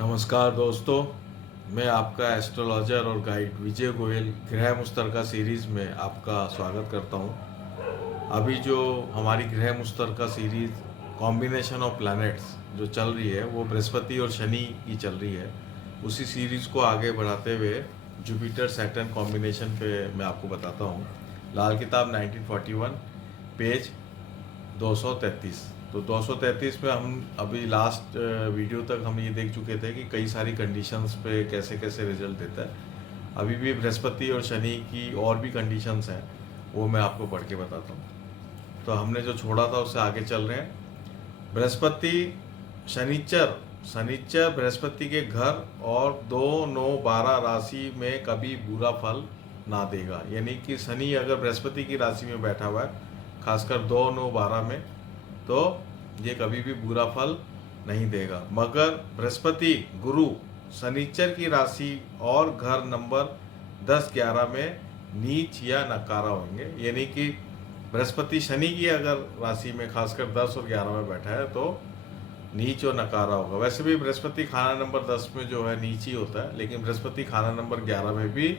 नमस्कार दोस्तों, मैं आपका एस्ट्रोलॉजर और गाइड विजय गोयल ग्रह मुश्तरका सीरीज़ में आपका स्वागत करता हूं। अभी जो हमारी ग्रह मुश्तरका सीरीज़ कॉम्बिनेशन ऑफ प्लैनेट्स जो चल रही है वो बृहस्पति और शनि की चल रही है। उसी सीरीज़ को आगे बढ़ाते हुए जुपिटर सैटर्न कॉम्बिनेशन पे मैं आपको बताता हूं। लाल किताब 1941 पेज 233। तो 233 पे हम अभी लास्ट वीडियो तक हम ये देख चुके थे कि कई सारी कंडीशंस पे कैसे कैसे रिजल्ट देता है। अभी भी बृहस्पति और शनि की और भी कंडीशंस हैं, वो मैं आपको पढ़ के बताता हूँ। तो हमने जो छोड़ा था उससे आगे चल रहे हैं। बृहस्पति शनिचर बृहस्पति के घर और 2, 9, 12 राशि में कभी बुरा फल ना देगा। यानी कि शनि अगर बृहस्पति की राशि में बैठा हुआ है, खासकर 2, 9, 12 में, तो ये कभी भी बुरा फल नहीं देगा। मगर बृहस्पति गुरु शनिचर की राशि और घर नंबर 10, 11 में नीच या नकारा होंगे। यानी कि बृहस्पति शनि की अगर राशि में खासकर 10 और 11 में बैठा है तो नीच और नकारा होगा। वैसे भी बृहस्पति खाना नंबर 10 में जो है नीच ही होता है, लेकिन बृहस्पति खाना नंबर 11 में भी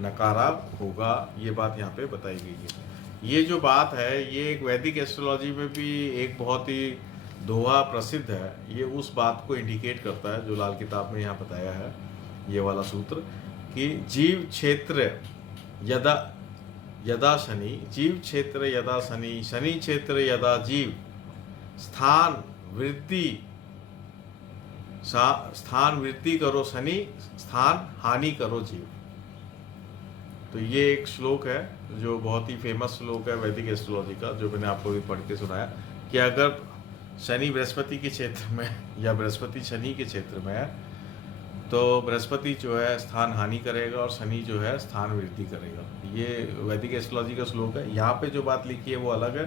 नकारा होगा। ये बात यहाँ पे बताई गई है। ये जो बात है ये एक वैदिक एस्ट्रोलॉजी में भी एक बहुत ही दोहा प्रसिद्ध है। ये उस बात को इंडिकेट करता है जो लाल किताब में यहाँ बताया है, ये वाला सूत्र, कि जीव क्षेत्र यदा यदा शनि, जीव क्षेत्र यदा शनि, शनि क्षेत्र यदा जीव, स्थान वृद्धि करो शनि, स्थान हानि करो जीव। तो ये एक श्लोक है जो बहुत ही फेमस श्लोक है वैदिक एस्ट्रोलॉजी का, जो मैंने आपको भी पढ़ के सुनाया कि अगर शनि बृहस्पति के क्षेत्र में या बृहस्पति शनि के क्षेत्र में है तो बृहस्पति जो है स्थान हानि करेगा और शनि जो है स्थान वृद्धि करेगा। ये वैदिक एस्ट्रोलॉजी का श्लोक है। यहाँ पे जो बात लिखी है वो अलग है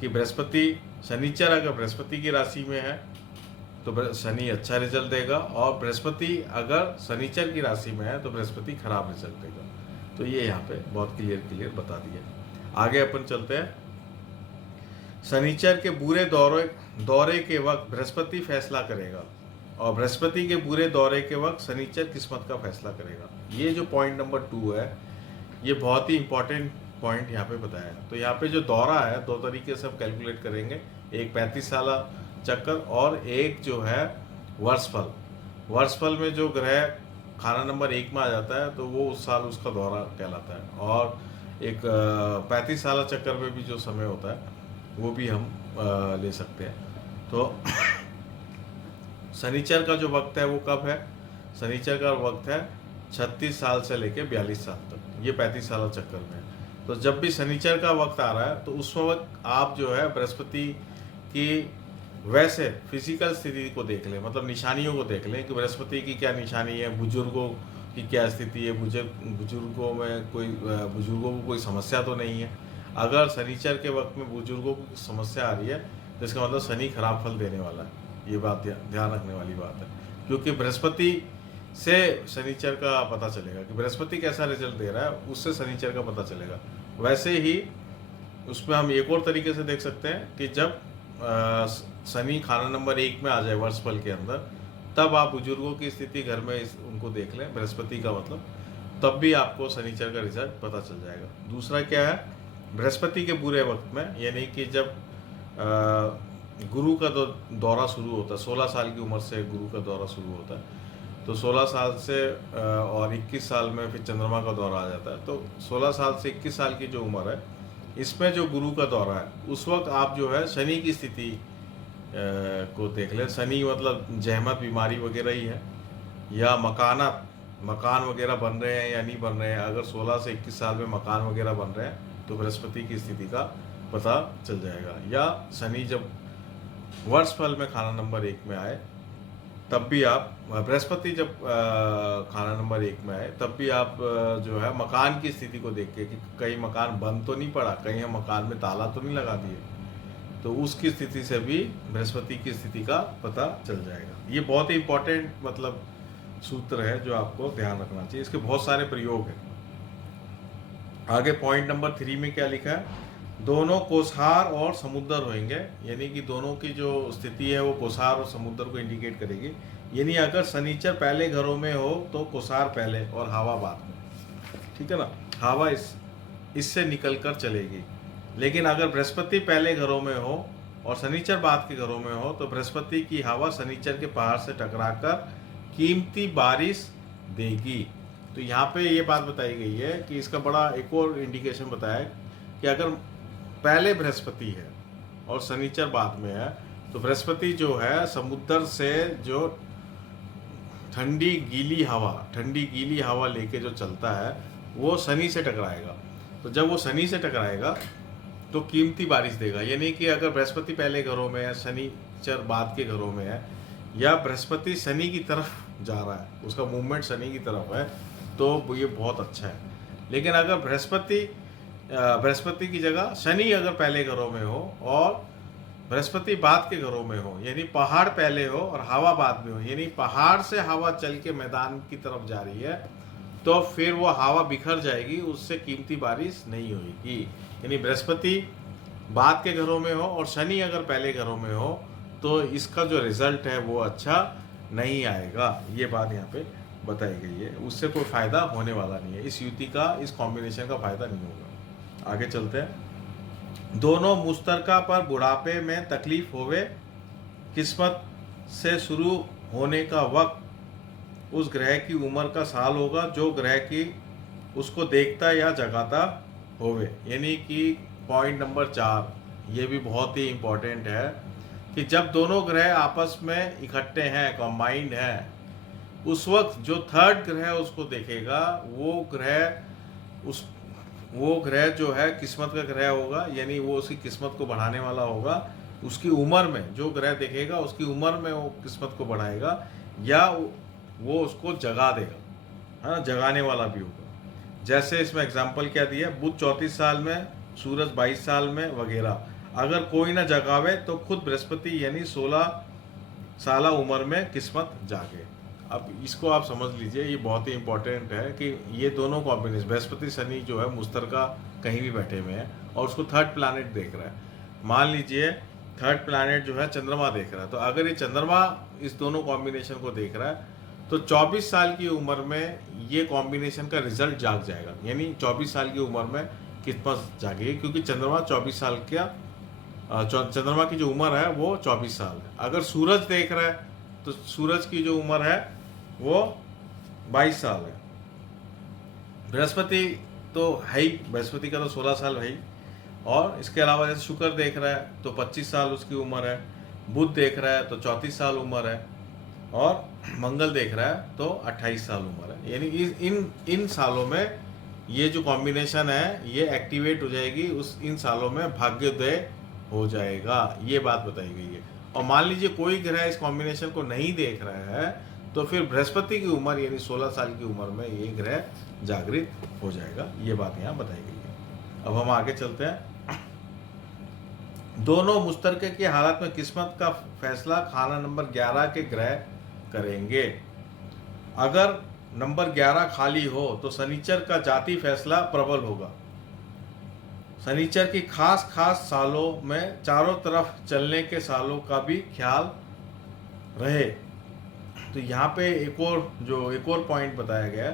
कि बृहस्पति शनिचर अगर बृहस्पति की राशि में है तो शनि अच्छा रिजल्ट देगा, और बृहस्पति अगर शनिचर की राशि में है तो बृहस्पति खराब रिजल्ट देगा। तो ये यहाँ पे बहुत क्लियर बता दिया। आगे अपन चलते हैं। शनिचर के बुरे दौरे के वक्त बृहस्पति फैसला करेगा और बृहस्पति के बुरे दौरे के वक्त शनिचर किस्मत का फैसला करेगा। ये जो पॉइंट नंबर 2 है ये बहुत ही इंपॉर्टेंट पॉइंट यहाँ पे बताया है। तो यहाँ पे जो दौरा है 2 तरीके से हम कैलकुलेट करेंगे, एक 35 साल चक्कर और एक जो है वर्षफल। वर्षफल में जो ग्रह खाना नंबर 1 में आ जाता है तो वो उस साल उसका दौरा कहलाता है, और एक 35 साल चक्कर में भी जो समय होता है वो भी हम ले सकते हैं। तो शनिचर का जो वक्त है वो कब है? शनिचर का वक्त है 36 साल से लेके 42 साल तक। ये 35 साल चक्कर में है। तो जब भी शनिचर का वक्त आ रहा है तो उस वक्त आप जो है बृहस्पति की वैसे फिजिकल स्थिति को देख लें, मतलब निशानियों को देख लें कि बृहस्पति की क्या निशानी है, बुजुर्गों की क्या स्थिति है, बुजुर्गों को कोई समस्या तो नहीं है। अगर शनिचर के वक्त में बुजुर्गों को समस्या आ रही है तो इसका मतलब शनि खराब फल देने वाला है। ये बात ध्यान रखने वाली बात है, क्योंकि बृहस्पति से शनिचर का पता चलेगा कि बृहस्पति कैसा रिजल्ट दे रहा है, उससे शनिचर का पता चलेगा। वैसे ही उसमें हम एक और तरीके से देख सकते हैं कि जब शनि खाना नंबर 1 में आ जाए वर्षफल के अंदर, तब आप बुजुर्गों की स्थिति घर में उनको देख लें, बृहस्पति का मतलब, तब भी आपको शनिचर का रिजल्ट पता चल जाएगा। दूसरा क्या है, बृहस्पति के बुरे वक्त में, यानी कि जब गुरु का दौरा शुरू होता है, 16 साल की उम्र से गुरु का दौरा शुरू होता है, तो 16 साल से और 21 साल में फिर चंद्रमा का दौरा आ जाता है। तो 16 साल से 21 साल की जो उम्र है इसमें जो गुरु का दौरा है उस वक्त आप जो है शनि की स्थिति को देख लें। शनि मतलब जहमत बीमारी वगैरह ही है, या मकान वगैरह बन रहे हैं या नहीं बन रहे हैं। अगर 16 से 21 साल में मकान वगैरह बन रहे हैं तो बृहस्पति की स्थिति का पता चल जाएगा। या शनि जब वर्षफल में खाना नंबर 1 में आए तब भी आप, बृहस्पति जब खाना नंबर 1 में आए तब भी आप जो है मकान की स्थिति को देख के कि कहीं मकान बंद तो नहीं पड़ा, कहीं हम मकान में ताला तो नहीं लगा दिए, तो उसकी स्थिति से भी बृहस्पति की स्थिति का पता चल जाएगा। ये बहुत ही इंपॉर्टेंट मतलब सूत्र है जो आपको ध्यान रखना चाहिए। इसके बहुत सारे प्रयोग हैं। आगे पॉइंट नंबर 3 में क्या लिखा है, दोनों कोसार और समुद्र होंगे, यानी कि दोनों की जो स्थिति है वो कोसार और समुद्र को इंडिकेट करेगी। यानी अगर शनिचर पहले घरों में हो तो कुसार पहले और हवा बाद में, ठीक है ना, हवा इससे निकल कर चलेगी। लेकिन अगर बृहस्पति पहले घरों में हो और शनिचर बाद के घरों में हो तो बृहस्पति की हवा शनिचर के पहाड़ से टकराकर कीमती बारिश देगी। तो यहाँ पे ये बात बताई गई है कि इसका बड़ा एक और इंडिकेशन बताया है कि अगर पहले बृहस्पति है और शनिचर बाद में है तो बृहस्पति जो है समुद्र से जो ठंडी गीली हवा लेके जो चलता है वो शनि से टकराएगा। तो जब वो शनि से टकराएगा तो कीमती बारिश देगा। यानी कि अगर बृहस्पति पहले घरों में है, शनिचर बाद के घरों में है, या बृहस्पति शनि की तरफ जा रहा है, उसका मूवमेंट शनि की तरफ है, तो ये बहुत अच्छा है। लेकिन अगर बृहस्पति की जगह शनि अगर पहले घरों में हो और बृहस्पति बाद के घरों में हो, यानी पहाड़ पहले हो और हवा बाद में हो, यानी पहाड़ से हवा चल के मैदान की तरफ जा रही है, तो फिर वो हवा बिखर जाएगी, उससे कीमती बारिश नहीं होगी। यानी बृहस्पति बाद के घरों में हो और शनि अगर पहले घरों में हो तो इसका जो रिजल्ट है वो अच्छा नहीं आएगा। ये बात यहाँ पे बताई गई है, उससे कोई फायदा होने वाला नहीं है, इस युति का, इस कॉम्बिनेशन का फायदा नहीं होगा। आगे चलते हैं। दोनों मुश्तरका पर बुढ़ापे में तकलीफ होवे, किस्मत से शुरू होने का वक्त उस ग्रह की उम्र का साल होगा जो ग्रह की उसको देखता या जगाता होवे। यानी कि पॉइंट नंबर 4, ये भी बहुत ही इम्पोर्टेंट है कि जब दोनों ग्रह आपस में इकट्ठे हैं, कंबाइंड हैं, उस वक्त जो थर्ड ग्रह उसको देखेगा वो ग्रह जो है किस्मत का ग्रह होगा, यानी वो उसकी किस्मत को बढ़ाने वाला होगा। उसकी उम्र में जो ग्रह देखेगा उसकी उम्र में वो किस्मत को बढ़ाएगा या वो उसको जगा देगा, है ना, जगाने वाला भी होगा। जैसे इसमें एग्जाम्पल क्या दिया, बुध 34 साल में, सूरज 22 साल में वगैरह। अगर कोई ना जगावे तो खुद बृहस्पति यानी 16 साल उम्र में किस्मत जागे। अब इसको आप समझ लीजिए, ये बहुत ही इंपॉर्टेंट है कि ये दोनों कॉम्बिनेशन, बृहस्पति शनि जो है मुश्तरका कहीं भी बैठे हुए हैं और उसको थर्ड प्लैनेट देख रहा है। मान लीजिए थर्ड प्लैनेट जो है चंद्रमा देख रहा है, तो अगर ये चंद्रमा इस दोनों कॉम्बिनेशन को देख रहा है तो 24 साल की उम्र में ये कॉम्बिनेशन का रिजल्ट जाग जाएगा। यानी 24 साल की उम्र में किस्मत जागेगी, क्योंकि चंद्रमा 24 साल का, चंद्रमा की जो उम्र है वो 24 साल है। अगर सूरज देख रहा है तो सूरज की जो उम्र है वो 22 साल है। बृहस्पति तो है ही, बृहस्पति का तो 16 साल है ही, और इसके अलावा जैसे शुक्र देख रहा है तो 25 साल उसकी उम्र है, बुध देख रहा है तो 34 साल उम्र है, और मंगल देख रहा है तो 28 साल उम्र है। यानी इन सालों में ये जो कॉम्बिनेशन है ये एक्टिवेट हो जाएगी, इन सालों में भाग्योदय हो जाएगा, ये बात बताई गई है। और मान लीजिए कोई ग्रह इस कॉम्बिनेशन को नहीं देख रहा है तो फिर बृहस्पति की उम्र यानी 16 साल की उम्र में ये ग्रह जागृत हो जाएगा, ये बात यहाँ बताई गई है। अब हम आगे चलते हैं। दोनों मुश्तरके की हालत में किस्मत का फैसला खाना नंबर 11 के ग्रह करेंगे। अगर नंबर 11 खाली हो तो शनिचर का जाति फैसला प्रबल होगा। शनिचर की खास सालों में चारों तरफ चलने के सालों का भी ख्याल रहे। तो यहाँ पे एक और पॉइंट बताया गया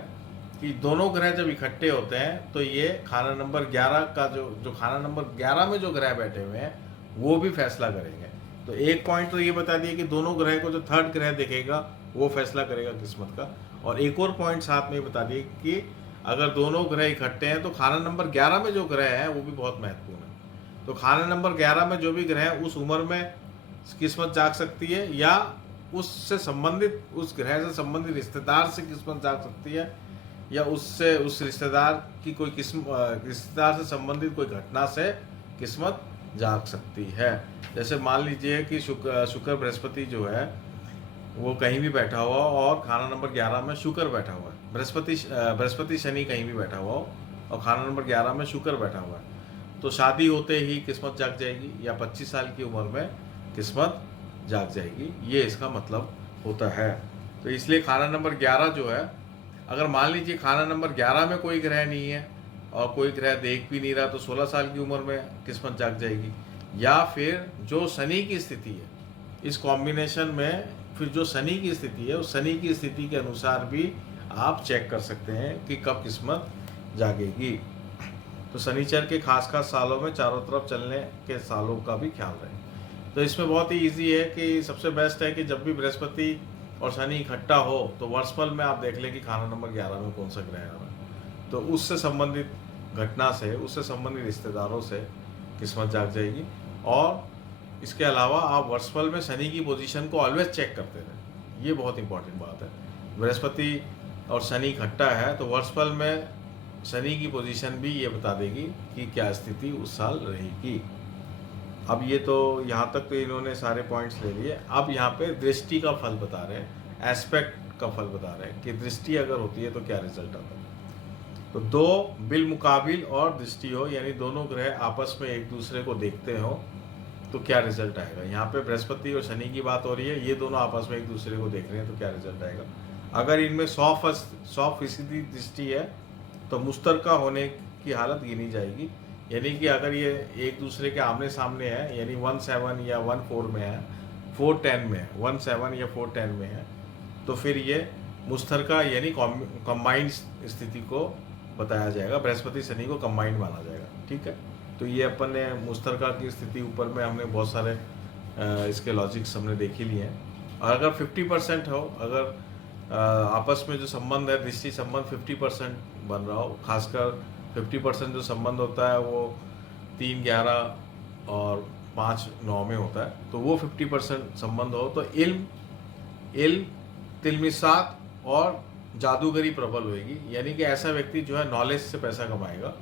कि दोनों ग्रह जब इकट्ठे होते हैं तो ये खाना नंबर 11 का जो खाना नंबर 11 में जो ग्रह बैठे हुए हैं वो भी फैसला करेंगे। तो एक पॉइंट तो ये बता दिया कि दोनों ग्रह को जो थर्ड ग्रह देखेगा वो फैसला करेगा किस्मत का, और एक और पॉइंट साथ में बता दिए कि अगर दोनों ग्रह इकट्ठे हैं तो खाना नंबर 11 में जो ग्रह है वो भी बहुत महत्वपूर्ण है। तो खाना नंबर 11 में जो भी ग्रह है उस उम्र में किस्मत जाग सकती है, या उससे संबंधित, उस ग्रह से संबंधित रिश्तेदार से किस्मत जाग सकती है, या उस रिश्तेदार की कोई रिश्तेदार से संबंधित कोई घटना से किस्मत जाग सकती है। जैसे मान लीजिए कि शुक्र बृहस्पति जो है वो कहीं भी बैठा हुआ और खाना नंबर 11 में शुक्र बैठा हुआ है, बृहस्पति शनि कहीं भी बैठा हुआ हो और खाना नंबर 11 में शुक्र बैठा हुआ है, तो शादी होते ही किस्मत जाग जाएगी, या 25 साल की उम्र में किस्मत जाग जाएगी, ये इसका मतलब होता है। तो इसलिए खाना नंबर 11 जो है, अगर मान लीजिए खाना नंबर 11 में कोई ग्रह नहीं है और कोई ग्रह देख भी नहीं रहा तो 16 साल की उम्र में किस्मत जाग जाएगी। या फिर जो शनि की स्थिति है, इस कॉम्बिनेशन में फिर जो शनि की स्थिति है उस शनि की स्थिति के अनुसार भी आप चेक कर सकते हैं कि कब किस्मत जागेगी। तो शनिचर के खास खास सालों में चारों तरफ चलने के सालों का भी ख्याल रहे। तो इसमें बहुत ही इजी है कि सबसे बेस्ट है कि जब भी बृहस्पति और शनि इकट्ठा हो तो वर्षफल में आप देख लें कि खाना नंबर 11 में कौन सा ग्रह आ रहा है, तो उससे संबंधित घटना से, उससे संबंधित रिश्तेदारों से किस्मत जाग जाएगी। और इसके अलावा आप वर्षफल में शनि की पोजीशन को ऑलवेज चेक करते रहें, ये बहुत इंपॉर्टेंट बात है। बृहस्पति और शनि इकट्ठा है तो वर्षफल में शनि की पोजीशन भी ये बता देगी कि क्या स्थिति उस साल रहेगी। अब ये तो यहाँ तक तो इन्होंने सारे पॉइंट्स ले लिए। अब यहाँ पे दृष्टि का फल बता रहे हैं, एस्पेक्ट का फल बता रहे हैं कि दृष्टि अगर होती है तो क्या रिजल्ट आता है। तो दो बिल मुकाबिल और दृष्टि हो, यानी दोनों ग्रह आपस में एक दूसरे को देखते हो तो क्या रिजल्ट आएगा। यहाँ पे बृहस्पति और शनि की बात हो रही है, ये दोनों आपस में एक दूसरे को देख रहे हैं तो क्या रिजल्ट आएगा। अगर इनमें 100% दृष्टि है तो मुश्तरका होने की हालत गिनी जाएगी, यानी कि अगर ये एक दूसरे के आमने सामने है, यानी 17 या 14 में है, 410 में है, 17 या 410 में है, तो फिर ये मुश्तरका यानी कंबाइंड स्थिति को बताया जाएगा। बृहस्पति शनि को कंबाइंड माना जाएगा, ठीक है। तो ये अपन ने मुश्तरका की स्थिति ऊपर में हमने बहुत सारे इसके लॉजिक्स हमने देख ही लिए हैं। और अगर 50% हो, अगर आपस में जो संबंध है, दृष्टि संबंध 50% बन रहा हो, खासकर 50% जो संबंध होता है वो 3, 11 और 5, 9 में होता है, तो वो 50% संबंध हो तो इल्म, तिलमिसात और जादूगरी प्रबल होगी। यानी कि ऐसा व्यक्ति जो है नॉलेज से पैसा कमाएगा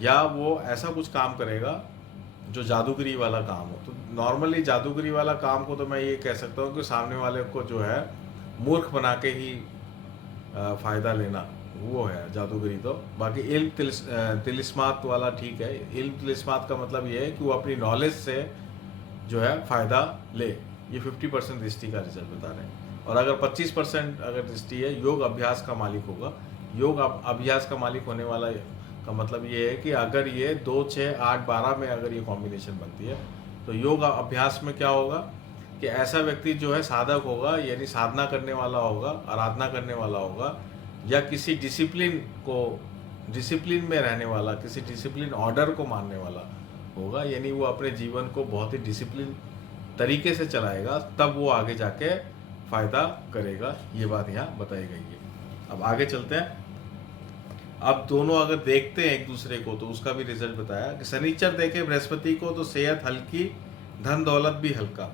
या वो ऐसा कुछ काम करेगा जो जादूगरी वाला काम हो। तो नॉर्मली जादूगरी वाला काम को तो मैं ये कह सकता हूँ कि सामने वाले को जो है मूर्ख बना के ही फ़ायदा लेना, वो है जादूगरी। तो बाकी इल्म तिलिस्मात वाला ठीक है। इल्म तिलिस्मात का मतलब ये है कि वो अपनी नॉलेज से जो है फ़ायदा ले। ये 50% दृष्टि का रिजल्ट बता रहे हैं। और अगर 25% अगर दृष्टि है, योग अभ्यास का मालिक होगा। योग अभ्यास का मालिक होने वाला का मतलब ये है कि अगर ये 2, 6, 8, 12 में अगर ये कॉम्बिनेशन बनती है तो योग अभ्यास में क्या होगा कि ऐसा व्यक्ति जो है साधक होगा, यानी साधना करने वाला होगा, आराधना करने वाला होगा, या किसी डिसिप्लिन में रहने वाला, किसी डिसिप्लिन ऑर्डर को मानने वाला होगा, यानी वो अपने जीवन को बहुत ही डिसिप्लिन तरीके से चलाएगा, तब वो आगे जाके फायदा करेगा। ये बात यहाँ बताई गई है। अब आगे चलते हैं। अब दोनों अगर देखते हैं एक दूसरे को तो उसका भी रिजल्ट बताया कि शनिचर देखे बृहस्पति को तो सेहत हल्की, धन दौलत भी हल्का।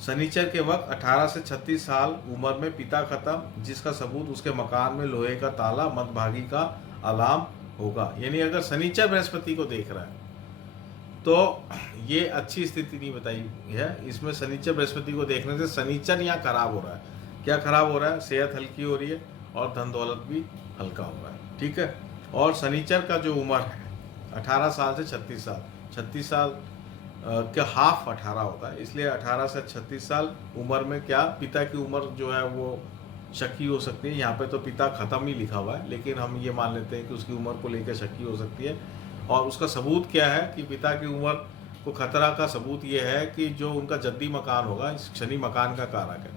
शनिचर के वक्त 18 से 36 साल उम्र में पिता खत्म, जिसका सबूत उसके मकान में लोहे का ताला मतभागी का अलार्म होगा। यानी अगर शनिचर बृहस्पति को देख रहा है तो ये अच्छी स्थिति नहीं बताई है। इसमें शनिचर बृहस्पति को देखने से शनिचर यहाँ खराब हो रहा है। क्या खराब हो रहा है? सेहत हल्की हो रही है और धन दौलत भी हल्का हो रहा है, ठीक है। और शनिचर का जो उम्र है 18 साल से 36 साल, 36 साल का हाफ 18 होता है, इसलिए 18 से 36 साल उम्र में क्या पिता की उम्र जो है वो शकी हो सकती है। यहाँ पे तो पिता खत्म ही लिखा हुआ है, लेकिन हम ये मान लेते हैं कि उसकी उम्र को लेकर शकी हो सकती है। और उसका सबूत क्या है कि पिता की उम्र को खतरा का सबूत ये है कि जो उनका जद्दी मकान होगा, शनि मकान का कारक है,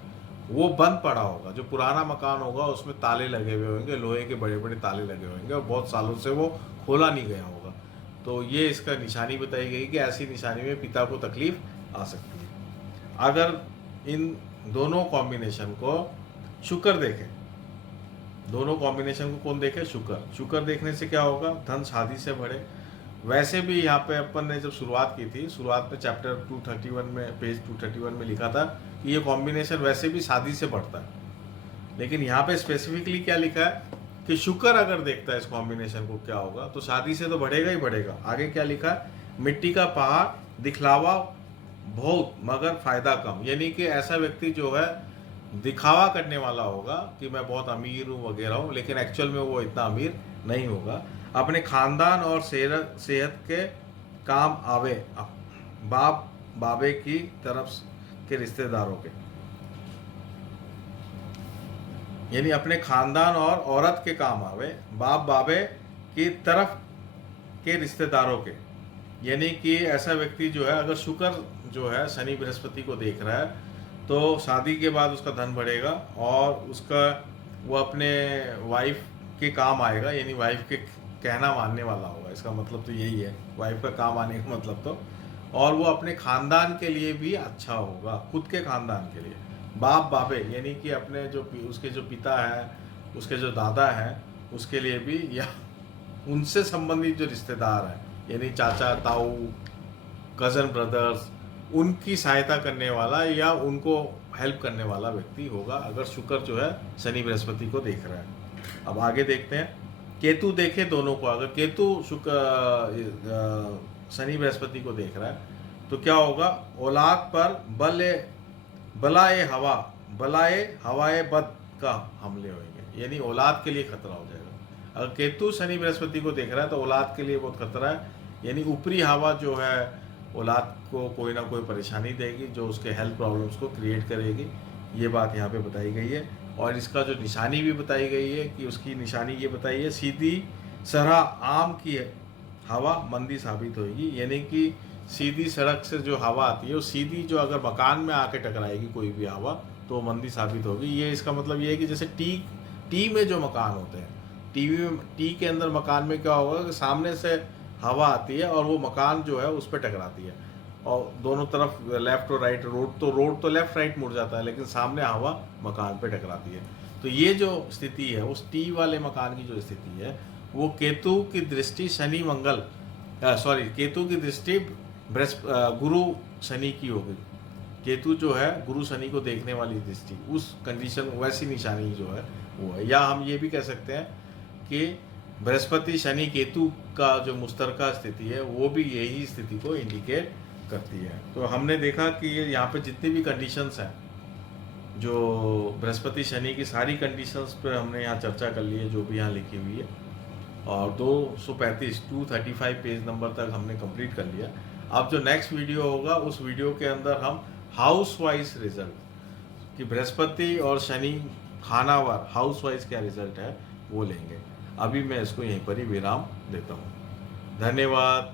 वो बंद पड़ा होगा। जो पुराना मकान होगा उसमें ताले लगे हुए होंगे, लोहे के बड़े बड़े ताले लगे होंगे और बहुत सालों से वो खोला नहीं गया होगा। तो ये इसका निशानी बताई गई कि ऐसी निशानी में पिता को तकलीफ आ सकती है। अगर इन दोनों कॉम्बिनेशन को शुक्र देखें, दोनों कॉम्बिनेशन को कौन देखे? शुक्र देखने से क्या होगा? धन शादी से बढ़े। वैसे भी यहाँ पे अपन ने जब शुरुआत की थी, शुरुआत में चैप्टर 231 में, पेज 231 में लिखा था कि ये कॉम्बिनेशन वैसे भी शादी से बढ़ता है, लेकिन यहाँ पे स्पेसिफिकली क्या लिखा है कि शुक्र अगर देखता है इस कॉम्बिनेशन को क्या होगा, तो शादी से तो बढ़ेगा ही बढ़ेगा। आगे क्या लिखा है? मिट्टी का पहाड़, दिखलावा बहुत मगर फायदा कम। यानी कि ऐसा व्यक्ति जो है दिखावा करने वाला होगा कि मैं बहुत अमीर हूँ वगैरह हूँ, लेकिन एक्चुअल में वो इतना अमीर नहीं होगा। अपने खानदान और सेहत के काम आवे, बाप बाबे की तरफ के रिश्तेदारों के, यानी अपने खानदान और औरत के काम आवे, बाप बाबे की तरफ के रिश्तेदारों के। यानी कि ऐसा व्यक्ति जो है, अगर शुक्र जो है शनि बृहस्पति को देख रहा है तो शादी के बाद उसका धन बढ़ेगा और उसका वो अपने वाइफ के काम आएगा, यानी वाइफ के कहना मानने वाला होगा। इसका मतलब तो यही है, वाइफ का काम आने का मतलब तो। और वो अपने खानदान के लिए भी अच्छा होगा, खुद के खानदान के लिए, बाप बाबे यानी कि अपने जो उसके जो पिता है, उसके जो दादा हैं, उसके लिए भी, या उनसे संबंधित जो रिश्तेदार हैं, यानी चाचा ताऊ, कज़न ब्रदर्स, उनकी सहायता करने वाला या उनको हेल्प करने वाला व्यक्ति होगा, अगर शुक्र जो है शनि बृहस्पति को देख रहा है। अब आगे देखते हैं, केतु देखे दोनों को, अगर केतु शनि बृहस्पति को देख रहा है तो क्या होगा, औलाद पर बलाए हवाए बद का हमले होंगे, यानी औलाद के लिए खतरा हो जाएगा। अगर केतु शनि बृहस्पति को देख रहा है तो औलाद के लिए बहुत खतरा है, यानी ऊपरी हवा जो है औलाद को कोई ना कोई परेशानी देगी, जो उसके हेल्थ प्रॉब्लम्स को क्रिएट करेगी। ये बात यहाँ पे बताई गई है। और इसका जो निशानी भी बताई गई है कि उसकी निशानी ये बताई है, सीधी सरह आम की हवा मंदी साबित होगी, यानी कि सीधी सड़क से जो हवा आती है वो सीधी जो अगर मकान में आके टकराएगी कोई भी हवा तो वो मंदी साबित होगी। ये इसका मतलब ये है कि जैसे टी में जो मकान होते हैं, टी के अंदर मकान में क्या होगा कि सामने से हवा आती है और वो मकान जो है उस पर टकराती है और दोनों तरफ लेफ्ट और राइट, रोड तो लेफ्ट राइट मुड़ जाता है, लेकिन सामने हवा मकान पे टकराती है। तो ये जो स्थिति है उस टी वाले मकान की जो स्थिति है वो केतु की दृष्टि केतु की दृष्टि गुरु शनि की होगी। केतु जो है गुरु शनि को देखने वाली दृष्टि, उस कंडीशन वैसी निशानी जो है वो है। या हम ये भी कह सकते हैं कि बृहस्पति शनि केतु का जो मुश्तरका स्थिति है वो भी यही स्थिति को इंडिकेट करती है। तो हमने देखा कि यहाँ पे जितनी भी कंडीशंस हैं, जो बृहस्पति शनि की सारी कंडीशंस पे हमने यहाँ चर्चा कर ली है, जो भी यहाँ लिखी हुई है, और 235 पेज नंबर तक हमने कंप्लीट कर लिया। अब जो नेक्स्ट वीडियो होगा उस वीडियो के अंदर हम हाउस वाइज रिजल्ट कि बृहस्पति और शनि खानावार हाउस वाइज क्या रिजल्ट है वो लेंगे। अभी मैं इसको यहीं पर ही विराम देता हूँ। धन्यवाद।